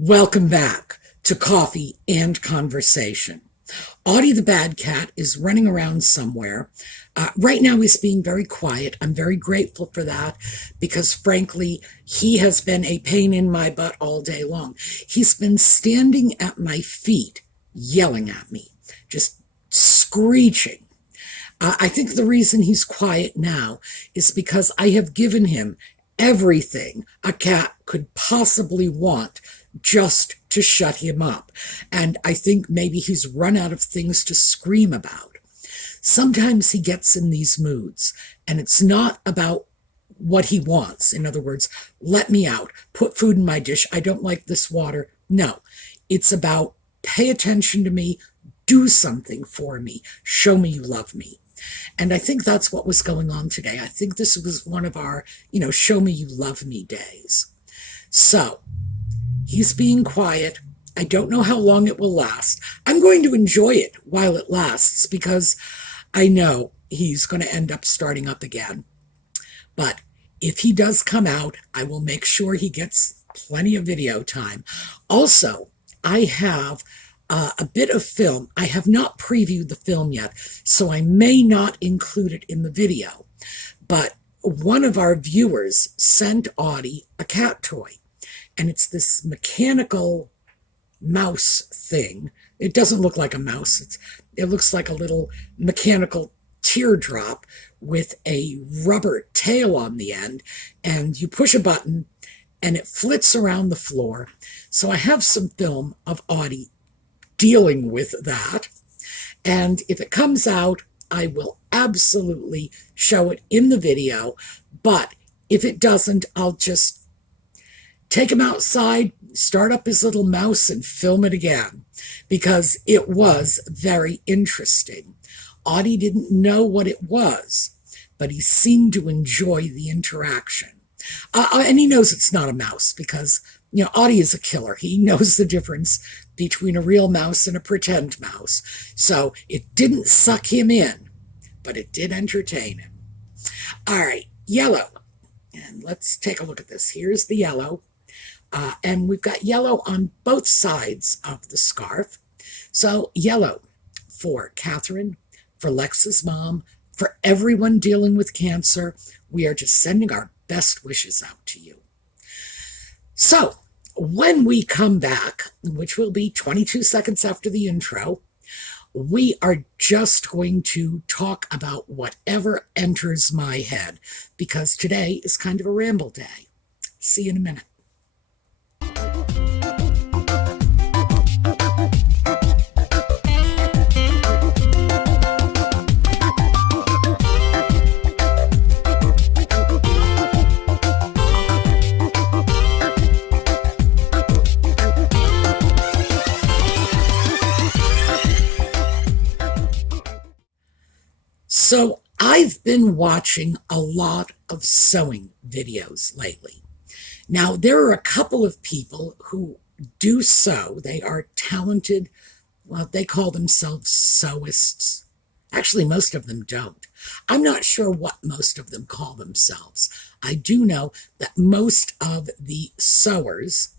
Welcome back to Coffee and Conversation. Audie the bad cat is running around somewhere. Right now he's being very quiet. I'm very grateful for that because frankly, he has been a pain in my butt all day long. He's been standing at my feet, yelling at me, just screeching. I think the reason he's quiet now is because I have given him everything a cat could possibly want just to shut him up. And I think maybe he's run out of things to scream about. Sometimes he gets in these moods, and it's not about what he wants. In other words, let me out, put food in my dish, I don't like this water. No, it's about pay attention to me, do something for me, show me you love me. And I think that's what was going on today. I think this was one of our, show me you love me days. So he's being quiet. I don't know how long it will last. I'm going to enjoy it while it lasts because I know he's going to end up starting up again. But if he does come out, I will make sure he gets plenty of video time. Also, I have a bit of film. I have not previewed the film yet, so I may not include it in the video. But one of our viewers sent Audie a cat toy, and it's this mechanical mouse thing. It doesn't look like a mouse. It looks like a little mechanical teardrop with a rubber tail on the end, and you push a button, and it flits around the floor. So I have some film of Audie dealing with that. And if it comes out, I will absolutely show it in the video. But if it doesn't, I'll just take him outside, start up his little mouse, and film it again because it was very interesting. Audie didn't know what it was, but he seemed to enjoy the interaction. And he knows it's not a mouse because Audie is a killer. He knows the difference between a real mouse and a pretend mouse. So it didn't suck him in, but it did entertain him. All right, yellow. And let's take a look at this. Here's the yellow. And we've got yellow on both sides of the scarf. So yellow for Catherine, for Lex's mom, for everyone dealing with cancer. We are just sending our best wishes out to you. So when we come back, which will be 22 seconds after the intro, we are just going to talk about whatever enters my head because today is kind of a ramble day. See you in a minute. So I've been watching a lot of sewing videos lately. Now, there are a couple of people who do sew. They are talented. Well, they call themselves sewists. Actually, most of them don't. I'm not sure what most of them call themselves. I do know that most of the sewers,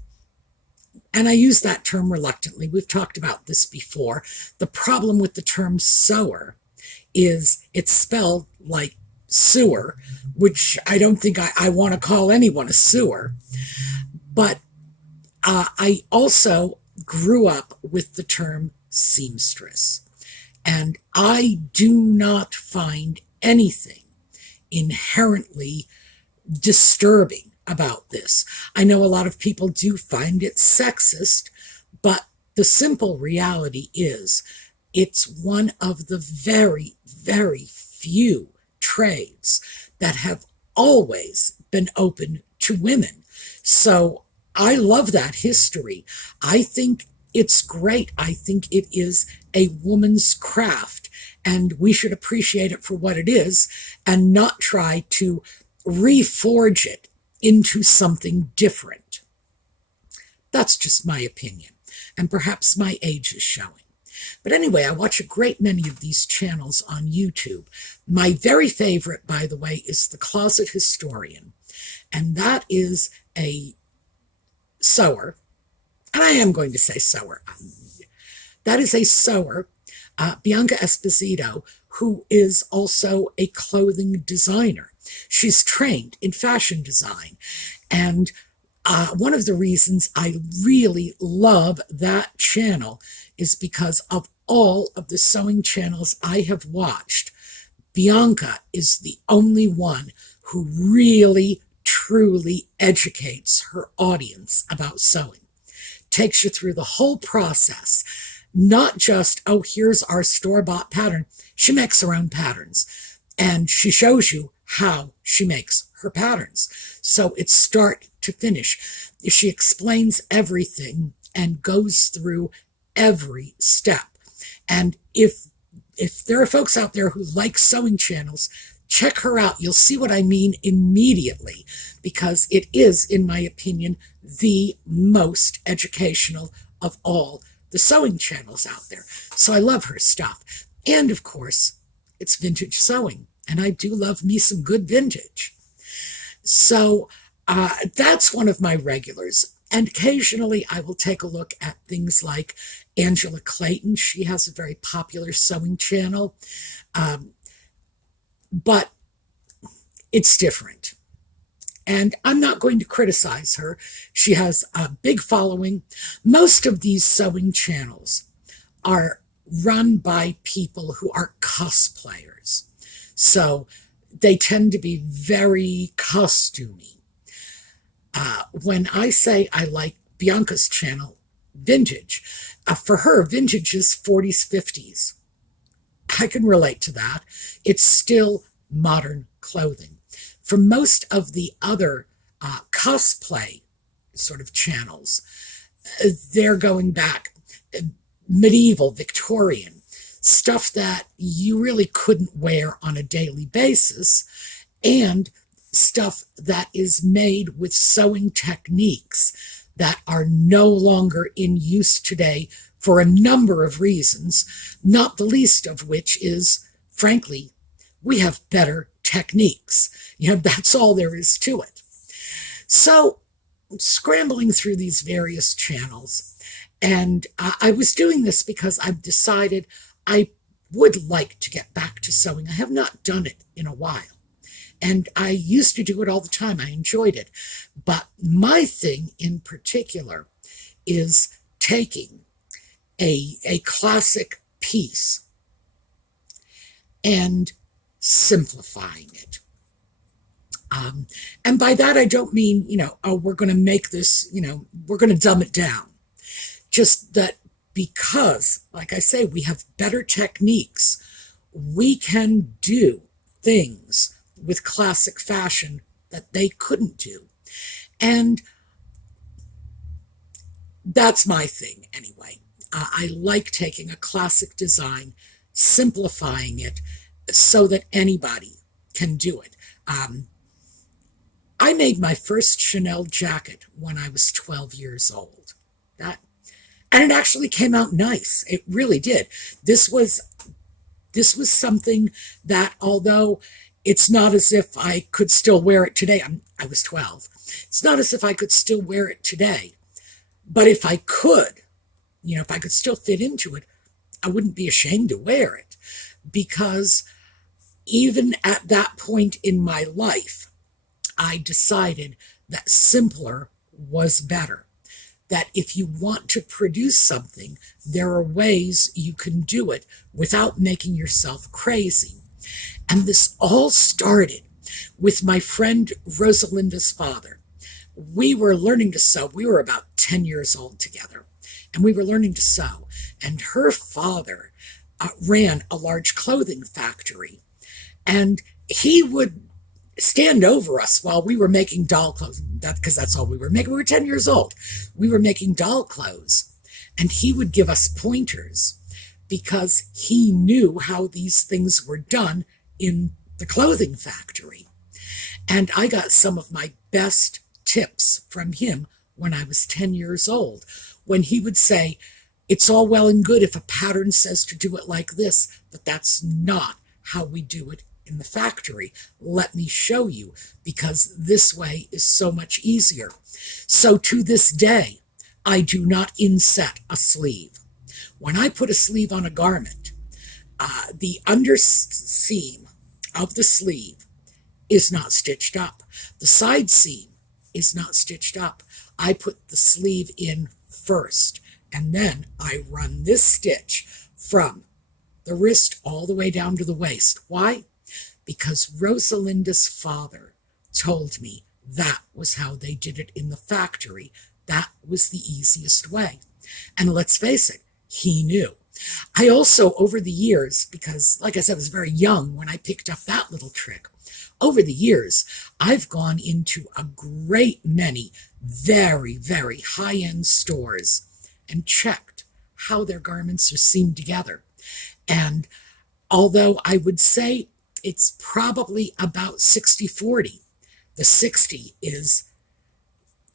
and I use that term reluctantly, we've talked about this before. The problem with the term sewer is it's spelled like sewer, which I don't think I want to call anyone a sewer. But I also grew up with the term seamstress. And I do not find anything inherently disturbing about this. I know a lot of people do find it sexist, but the simple reality is it's one of the very, very few trades that have always been open to women. So I love that history. I think it's great. I think it is a woman's craft, and we should appreciate it for what it is and not try to reforge it into something different. That's just my opinion, and perhaps my age is showing. But anyway, I watch a great many of these channels on YouTube. My very favorite, by the way, is The Closet Historian. And that is a sewer. I am going to say sewer. That is a sewer, Bianca Esposito, who is also a clothing designer. She's trained in fashion design. And one of the reasons I really love that channel is because of all of the sewing channels I have watched. Bianca is the only one who really, truly educates her audience about sewing. Takes you through the whole process. Not just, oh, here's our store-bought pattern. She makes her own patterns. And she shows you how she makes her patterns. So it's start to finish. She explains everything and goes through every step. And if there are folks out there who like sewing channels, check her out. You'll see what I mean immediately, because it is, in my opinion, the most educational of all the sewing channels out there. So I love her stuff. And of course, it's vintage sewing. And I do love me some good vintage. So that's one of my regulars. And occasionally I will take a look at things like Angela Clayton. She has a very popular sewing channel. But it's different. And I'm not going to criticize her. She has a big following. Most of these sewing channels are run by people who are cosplayers. So they tend to be very costumey. When I say I like Bianca's channel, vintage, for her, vintage is 40s, 50s. I can relate to that. It's still modern clothing. For most of the other cosplay sort of channels, they're going back medieval, Victorian, stuff that you really couldn't wear on a daily basis, and stuff that is made with sewing techniques that are no longer in use today for a number of reasons, not the least of which is, frankly, we have better techniques. That's all there is to it. So, scrambling through these various channels, and I was doing this because I've decided I would like to get back to sewing. I have not done it in a while. And I used to do it all the time. I enjoyed it. But my thing in particular is taking a classic piece and simplifying it. And by that, I don't mean, oh, we're going to make this, we're going to dumb it down. Just that because, like I say, we have better techniques, we can do things with classic fashion that they couldn't do. And that's my thing anyway. I like taking a classic design, simplifying it so that anybody can do it. I made my first Chanel jacket when I was 12 years old. And it actually came out nice. It really did. This was something that, although it's not as if I could still wear it today. I was 12. It's not as if I could still wear it today. But if I could, if I could still fit into it, I wouldn't be ashamed to wear it. Because even at that point in my life, I decided that simpler was better. That if you want to produce something, there are ways you can do it without making yourself crazy. And this all started with my friend Rosalinda's father. We were learning to sew. We were about 10 years old together, and we were learning to sew. And her father ran a large clothing factory, and he would stand over us while we were making doll clothes, because that's all we were making. We were 10 years old. We were making doll clothes, and he would give us pointers because he knew how these things were done in the clothing factory. And I got some of my best tips from him when I was 10 years old, when he would say, it's all well and good if a pattern says to do it like this, but that's not how we do it in the factory. Let me show you, because this way is so much easier. So to this day, I do not inset a sleeve. When I put a sleeve on a garment, the underseam of the sleeve is not stitched up. The side seam is not stitched up. I put the sleeve in first, and then I run this stitch from the wrist all the way down to the waist. Why? Because Rosalinda's father told me that was how they did it in the factory. That was the easiest way. And let's face it, he knew. I also, over the years, because like I said, I was very young when I picked up that little trick, over the years, I've gone into a great many very, very high-end stores and checked how their garments are seamed together. And although I would say it's probably about 60-40, the 60 is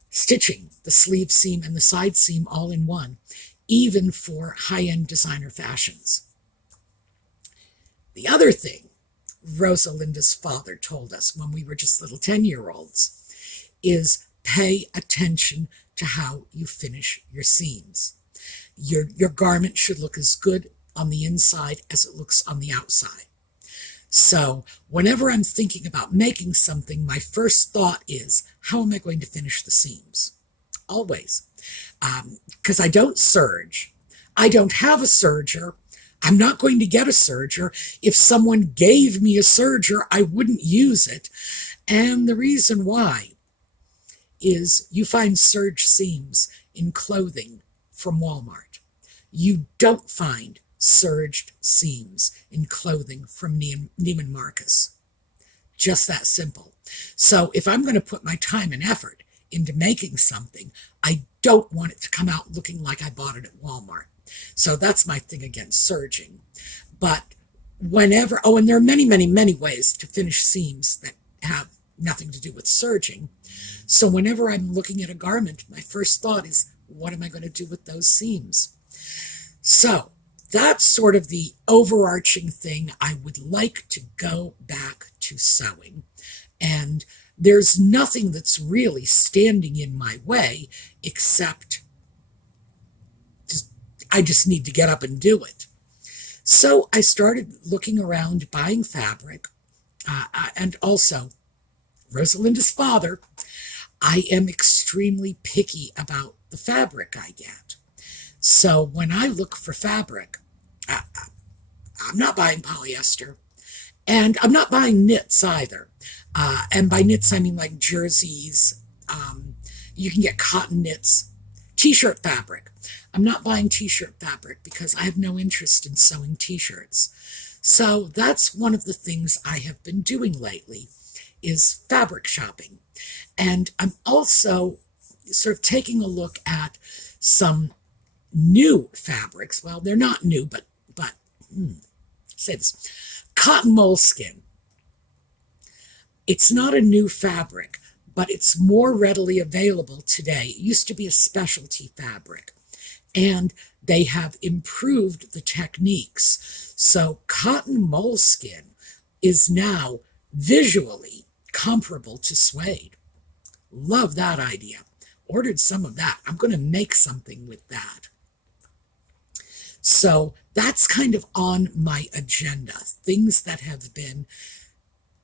stitching the sleeve seam and the side seam all in one, even for high-end designer fashions. The other thing Rosalinda's father told us when we were just little 10-year-olds is pay attention to how you finish your seams. Your garment should look as good on the inside as it looks on the outside. So whenever I'm thinking about making something, my first thought is, how am I going to finish the seams? Always. Because I don't serge. I don't have a serger. I'm not going to get a serger. If someone gave me a serger, I wouldn't use it. And the reason why is you find serge seams in clothing from Walmart. You don't find serged seams in clothing from Neiman Marcus. Just that simple. So if I'm going to put my time and effort into making something, I don't want it to come out looking like I bought it at Walmart. So that's my thing against serging. But whenever, and there are many, many, many ways to finish seams that have nothing to do with serging. So whenever I'm looking at a garment, my first thought is, what am I going to do with those seams? So that's sort of the overarching thing. I would like to go back to sewing. And there's nothing that's really standing in my way except I just need to get up and do it. So I started looking around, buying fabric, and also Rosalinda's father. I am extremely picky about the fabric I get. So when I look for fabric, I'm not buying polyester, and I'm not buying knits either. And by knits, I mean like jerseys. You can get cotton knits, t-shirt fabric. I'm not buying t-shirt fabric because I have no interest in sewing t-shirts. So that's one of the things I have been doing lately is fabric shopping. And I'm also sort of taking a look at some new fabrics. Well, they're not new, but say this. Cotton moleskin. It's not a new fabric, but it's more readily available today. It used to be a specialty fabric, and they have improved the techniques. So cotton moleskin is now visually comparable to suede. Love that idea. Ordered some of that. I'm going to make something with that. So that's kind of on my agenda. Things that have been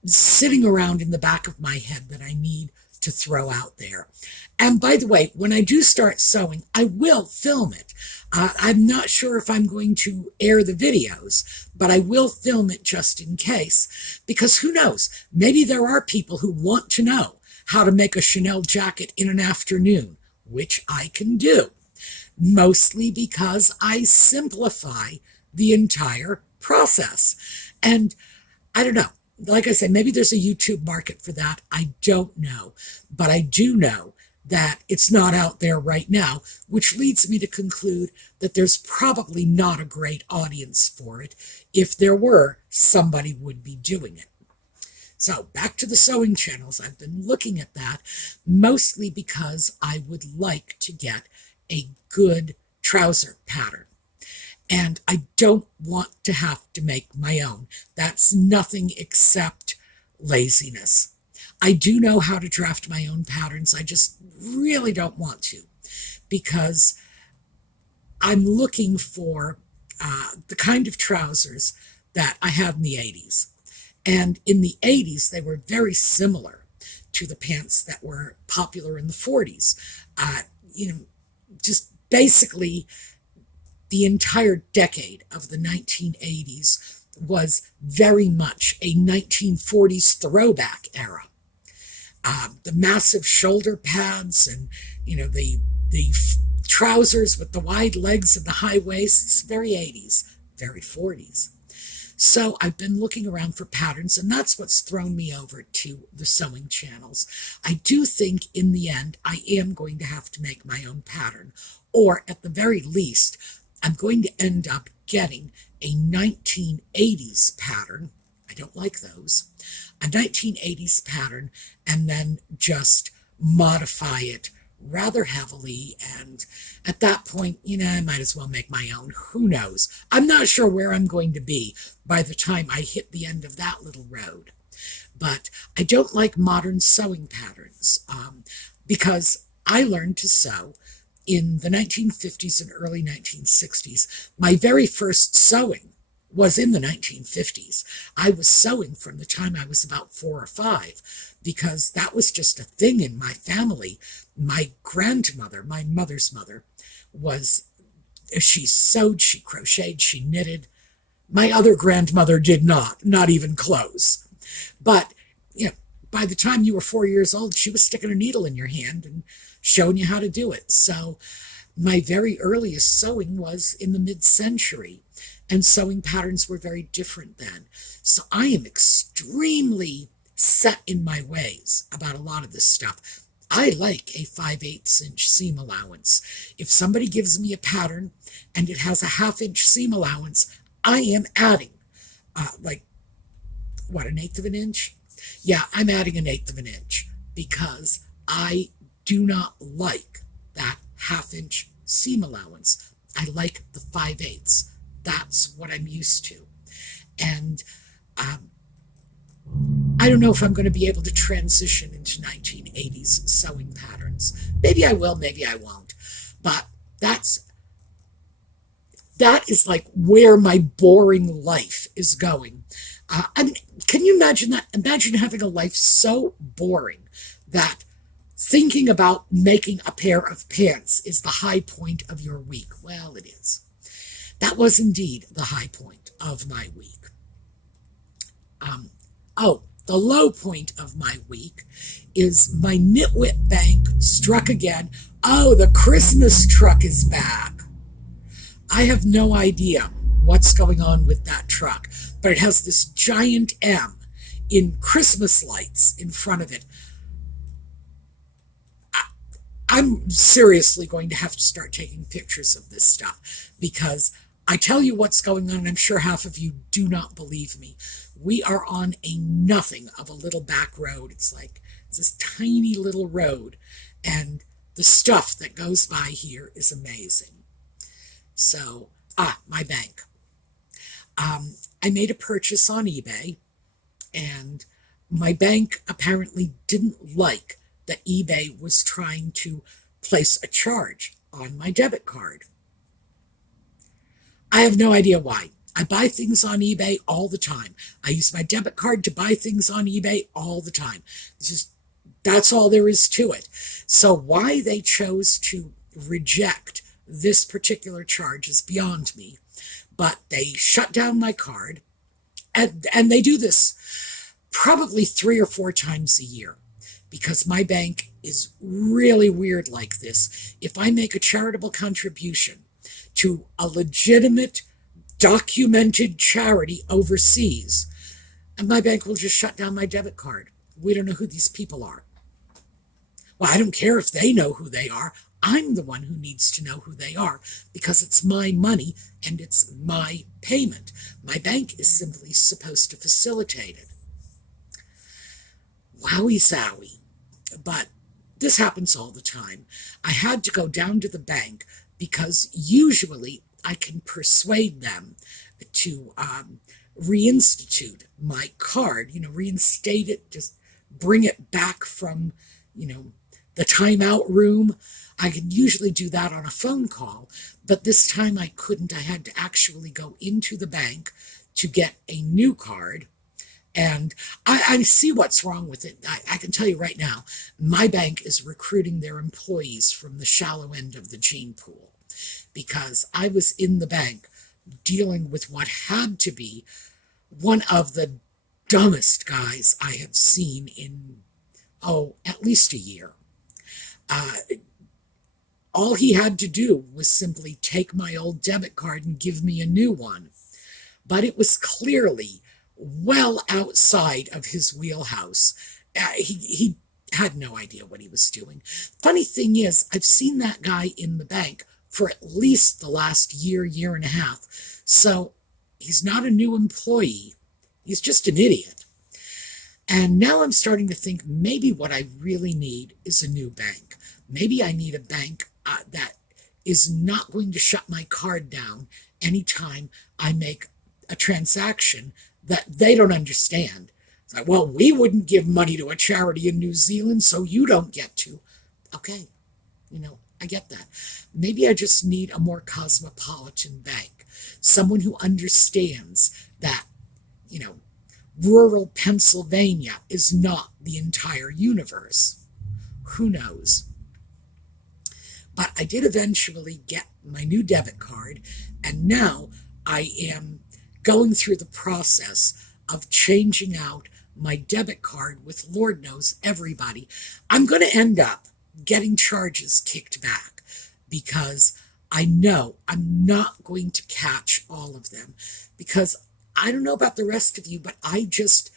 sitting around in the back of my head that I need to throw out there. And by the way, when I do start sewing, I will film it. I'm not sure if I'm going to air the videos, but I will film it just in case, because who knows, maybe there are people who want to know how to make a Chanel jacket in an afternoon, which I can do, mostly because I simplify the entire process. And I don't know. Like I said, maybe there's a YouTube market for that. I don't know. But I do know that it's not out there right now, which leads me to conclude that there's probably not a great audience for it. If there were, somebody would be doing it. So back to the sewing channels. I've been looking at that mostly because I would like to get a good trouser pattern. And I don't want to have to make my own. That's nothing except laziness. I do know how to draft my own patterns. I just really don't want to because I'm looking for the kind of trousers that I had in the 80s. And in the 80s, they were very similar to the pants that were popular in the 40s. Uh, you know, just basically the entire decade of the 1980s was very much a 1940s throwback era. The massive shoulder pads and, the trousers with the wide legs and the high waists, very 80s, very 40s. So I've been looking around for patterns, and that's what's thrown me over to the sewing channels. I do think in the end I am going to have to make my own pattern, or at the very least, I'm going to end up getting a 1980s pattern. I don't like those. A 1980s pattern, and then just modify it rather heavily. And at that point, I might as well make my own. Who knows? I'm not sure where I'm going to be by the time I hit the end of that little road. But I don't like modern sewing patterns because I learned to sew in the 1950s and early 1960s. My very first sewing was in the 1950s. I was sewing from the time I was about 4 or 5 because that was just a thing in my family. My grandmother, my mother's mother, she sewed, she crocheted, she knitted. My other grandmother did not even close. But, by the time you were 4 years old, she was sticking a needle in your hand and showing you how to do it. So my very earliest sewing was in the mid-century, and sewing patterns were very different then. So I am extremely set in my ways about a lot of this stuff. I like a 5/8 inch seam allowance. If somebody gives me a pattern and it has a 1/2 inch seam allowance, I am adding an 1/8 of an inch? Yeah, I'm adding an 1/8 of an inch because I do not like that 1/2 inch seam allowance. I like the 5/8. That's what I'm used to. And I don't know if I'm going to be able to transition into 1980s sewing patterns. Maybe I will, maybe I won't. But that is like where my boring life is going. Can you imagine that? Imagine having a life so boring that thinking about making a pair of pants is the high point of your week. Well, it is. That was indeed the high point of my week. The low point of my week is my nitwit bank struck again. Oh, the Christmas truck is back. I have no idea what's going on with that truck, but it has this giant M in Christmas lights in front of it. I'm seriously going to have to start taking pictures of this stuff because I tell you what's going on, and I'm sure half of you do not believe me. We are on a nothing of a little back road. It's this tiny little road, and the stuff that goes by here is amazing. So, my bank. I made a purchase on eBay, and my bank apparently didn't like that eBay was trying to place a charge on my debit card. I have no idea why. I buy things on eBay all the time. I use my debit card to buy things on eBay all the time. That's all there is to it. So why they chose to reject this particular charge is beyond me. But they shut down my card, and they do this probably 3 or 4 times a year because my bank is really weird like this. If I make a charitable contribution to a legitimate, documented charity overseas, and my bank will just shut down my debit card. We don't know who these people are. Well, I don't care if they know who they are. I'm the one who needs to know who they are because it's my money and it's my payment. My bank is simply supposed to facilitate it. Wowie zowie. But this happens all the time. I had to go down to the bank because usually I can persuade them to reinstitute my card, reinstate it, just bring it back from, the the timeout room. I could usually do that on a phone call, but this time I couldn't. I had to actually go into the bank to get a new card. And I see what's wrong with it. I can tell you right now, my bank is recruiting their employees from the shallow end of the gene pool, because I was in the bank dealing with what had to be one of the dumbest guys I have seen in, at least a year. All he had to do was simply take my old debit card and give me a new one. But it was clearly well outside of his wheelhouse. He had no idea what he was doing. Funny thing is, I've seen that guy in the bank for at least the last year and a half. So he's not a new employee. He's just an idiot. And now I'm starting to think maybe what I really need is a new bank. Maybe I need a bank that is not going to shut my card down anytime I make a transaction that they don't understand. It's like, well, we wouldn't give money to a charity in New Zealand, so you don't get to. Okay, I get that. Maybe I just need a more cosmopolitan bank. Someone who understands that, rural Pennsylvania is not the entire universe. Who knows? But I did eventually get my new debit card, and now I am going through the process of changing out my debit card with Lord knows everybody. I'm going to end up getting charges kicked back because I know I'm not going to catch all of them, because I don't know about the rest of you, but I just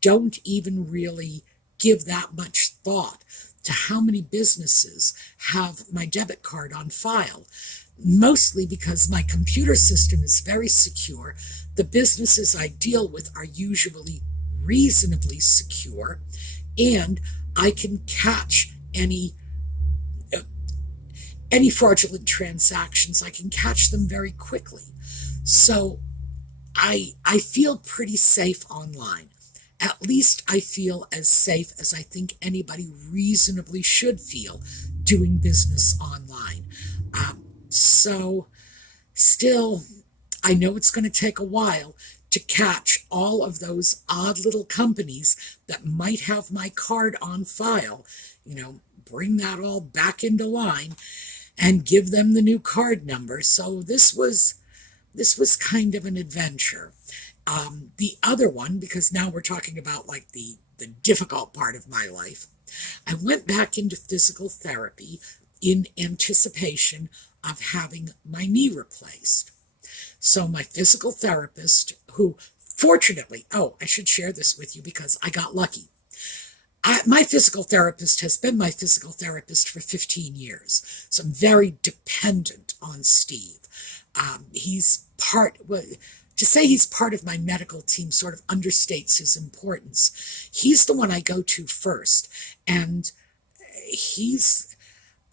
don't even really give that much thought to how many businesses have my debit card on file. Mostly because my computer system is very secure. The businesses I deal with are usually reasonably secure, and I can catch any fraudulent transactions. I can catch them very quickly. So I feel pretty safe online. At least I feel as safe as I think anybody reasonably should feel doing business online. So still, I know it's going to take a while to catch all of those odd little companies that might have my card on file, bring that all back into line and give them the new card number. So this was kind of an adventure. The other one, because now we're talking about like the difficult part of my life, I went back into physical therapy in anticipation of having my knee replaced. So my physical therapist, who fortunately, I should share this with you because I got lucky. My physical therapist has been my physical therapist for 15 years. So I'm very dependent on Steve. To say he's part of my medical team sort of understates his importance. He's the one I go to first. And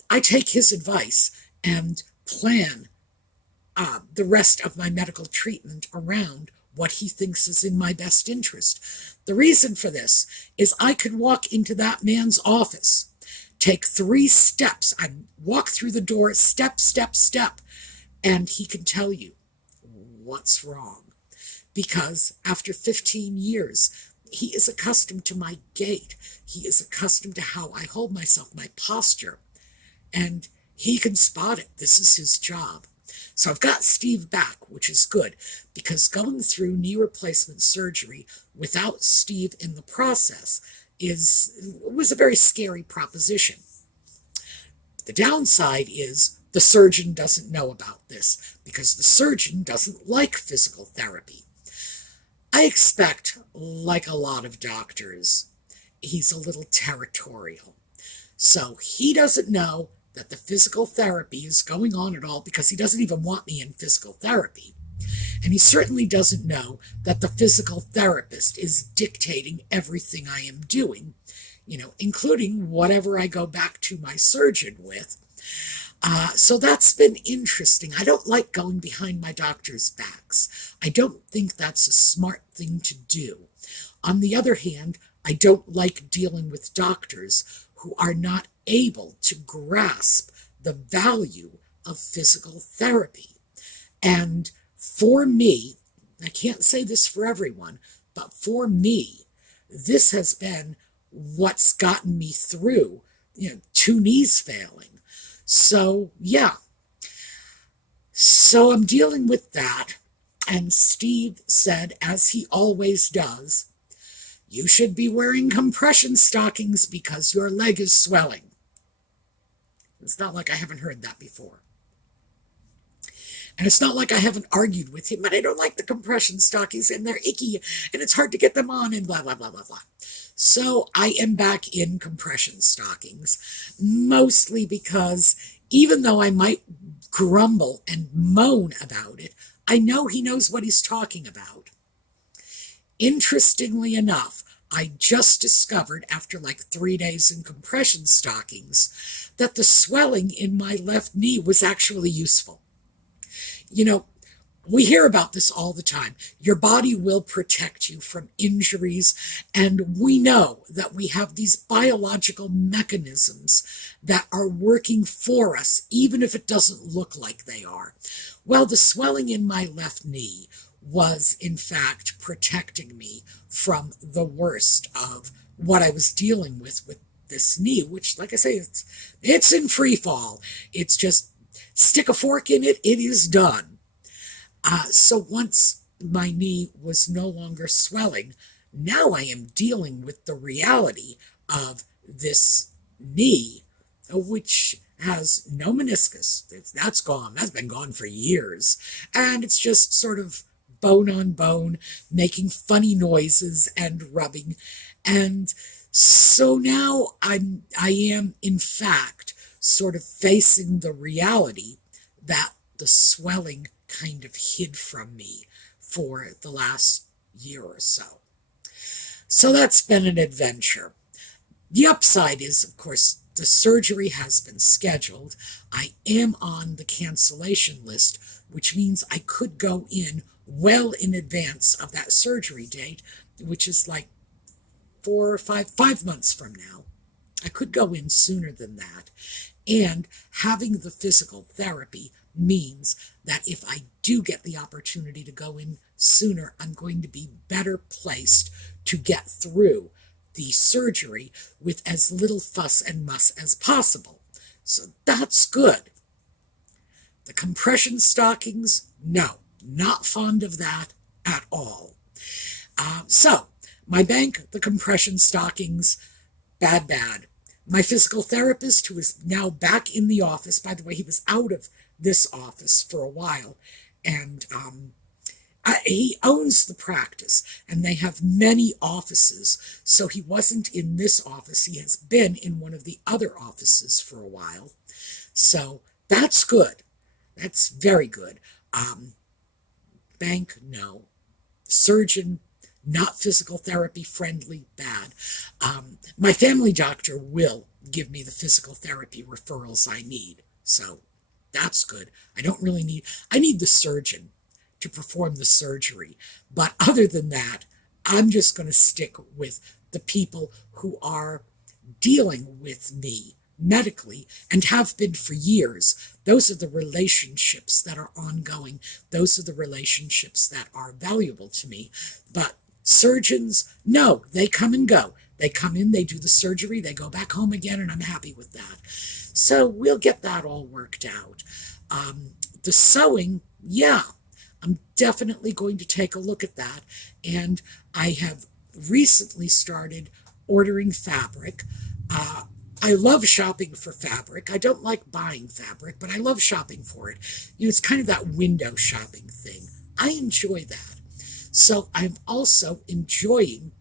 I take his advice and plan the rest of my medical treatment around what he thinks is in my best interest. The reason for this is I could walk into that man's office, take 3 steps, and walk through the door, step, and he can tell you what's wrong. Because after 15 years, he is accustomed to my gait. He is accustomed to how I hold myself, my posture. And he can spot it. This is his job. So I've got Steve back, which is good, because going through knee replacement surgery without Steve in the process was a very scary proposition. The downside is the surgeon doesn't know about this, because the surgeon doesn't like physical therapy. I expect, like a lot of doctors, he's a little territorial. So he doesn't know that the physical therapy is going on at all, because he doesn't even want me in physical therapy. And he certainly doesn't know that the physical therapist is dictating everything I am doing, including whatever I go back to my surgeon with. So that's been interesting. I don't like going behind my doctors' backs. I don't think that's a smart thing to do. On the other hand, I don't like dealing with doctors who are not able to grasp the value of physical therapy. And for me, I can't say this for everyone, but for me, this has been what's gotten me through, 2 knees failing. So, yeah. So I'm dealing with that. And Steve said, as he always does, you should be wearing compression stockings because your leg is swelling. It's not like I haven't heard that before. And it's not like I haven't argued with him, but I don't like the compression stockings and they're icky and it's hard to get them on and blah, blah, blah, blah, blah. So I am back in compression stockings, mostly because even though I might grumble and moan about it, I know he knows what he's talking about. Interestingly enough, I just discovered after like 3 days in compression stockings that the swelling in my left knee was actually useful. We hear about this all the time. Your body will protect you from injuries, and we know that we have these biological mechanisms that are working for us, even if it doesn't look like they are. Well, the swelling in my left knee was, in fact, protecting me from the worst of what I was dealing with this knee, which, like I say, it's in free fall. It's just stick a fork in it, it is done. So once my knee was no longer swelling, now I am dealing with the reality of this knee, which has no meniscus. That's gone. That's been gone for years. And it's just sort of bone on bone, making funny noises and rubbing. And so now I am, in fact, sort of facing the reality that the swelling kind of hid from me for the last year or so. So that's been an adventure. The upside is, of course, the surgery has been scheduled. I am on the cancellation list, which means I could go in well in advance of that surgery date, which is like 4 or 5 months from now. I could go in sooner than that. And having the physical therapy means that if I do get the opportunity to go in sooner, I'm going to be better placed to get through the surgery with as little fuss and muss as possible. So that's good. The compression stockings, no, not fond of that at all. So my bank, the compression stockings, bad. My physical therapist, who is now back in the office, by the way, he was out of this office for a while, and he owns the practice, and they have many offices, so he wasn't in this office. He has been in one of the other offices for a while, so that's good. That's very good. Bank, no. Surgeon, not physical therapy friendly, bad. My family doctor will give me the physical therapy referrals I need, so that's good. I need the surgeon to perform the surgery, but other than that, I'm just going to stick with the people who are dealing with me medically and have been for years. Those are the relationships that are ongoing. Those are the relationships that are valuable to me. But surgeons, no, they come and go. They come in, they do the surgery, they go back home again, and I'm happy with that. So we'll get that all worked out. The sewing, yeah, I'm definitely going to take a look at that. And I have recently started ordering fabric. I love shopping for fabric. I don't like buying fabric, but I love shopping for it. It's kind of that window shopping thing. I enjoy that. So I'm also enjoying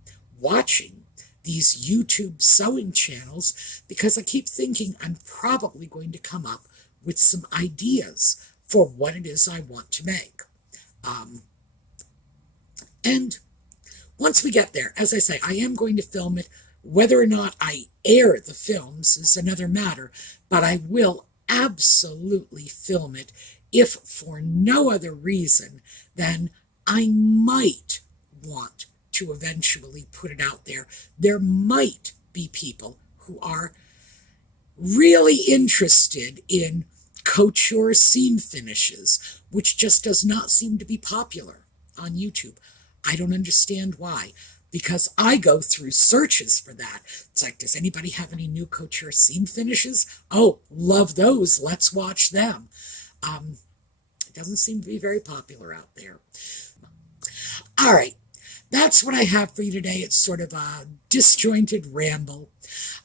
watching these YouTube sewing channels because I keep thinking I'm probably going to come up with some ideas for what it is I want to make. And once we get there, as I say, I am going to film it. Whether or not I air the films is another matter, but I will absolutely film it if for no other reason than I might want to eventually put it out there. There might be people who are really interested in couture seam finishes, which just does not seem to be popular on YouTube. I don't understand why, because I go through searches for that. It's like, does anybody have any new couture seam finishes? Oh, love those. Let's watch them. It doesn't seem to be very popular out there. All right. That's what I have for you today. It's sort of a disjointed ramble.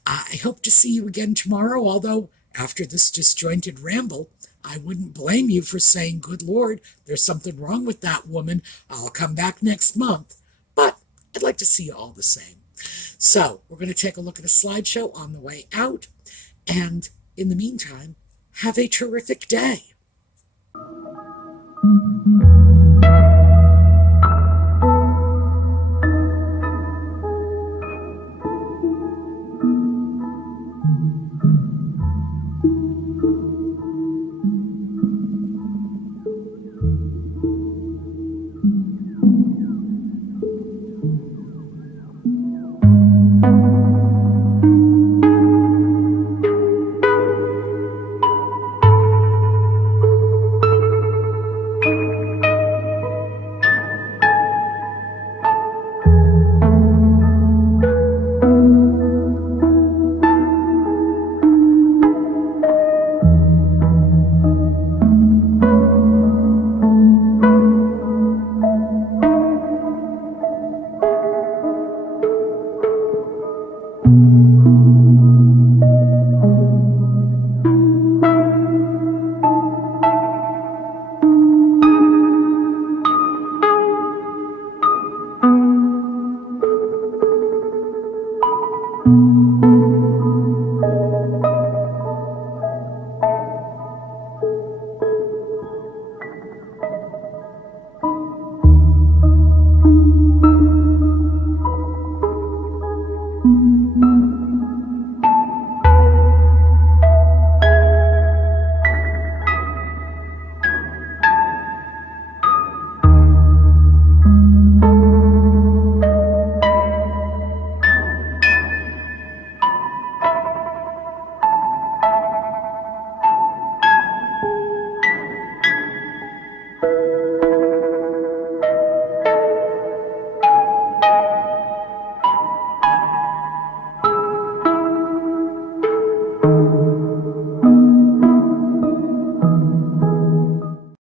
I hope to see you again tomorrow, although after this disjointed ramble, I wouldn't blame you for saying, good Lord, there's something wrong with that woman. I'll come back next month. But I'd like to see you all the same. So we're going to take a look at a slideshow on the way out. And in the meantime, have a terrific day.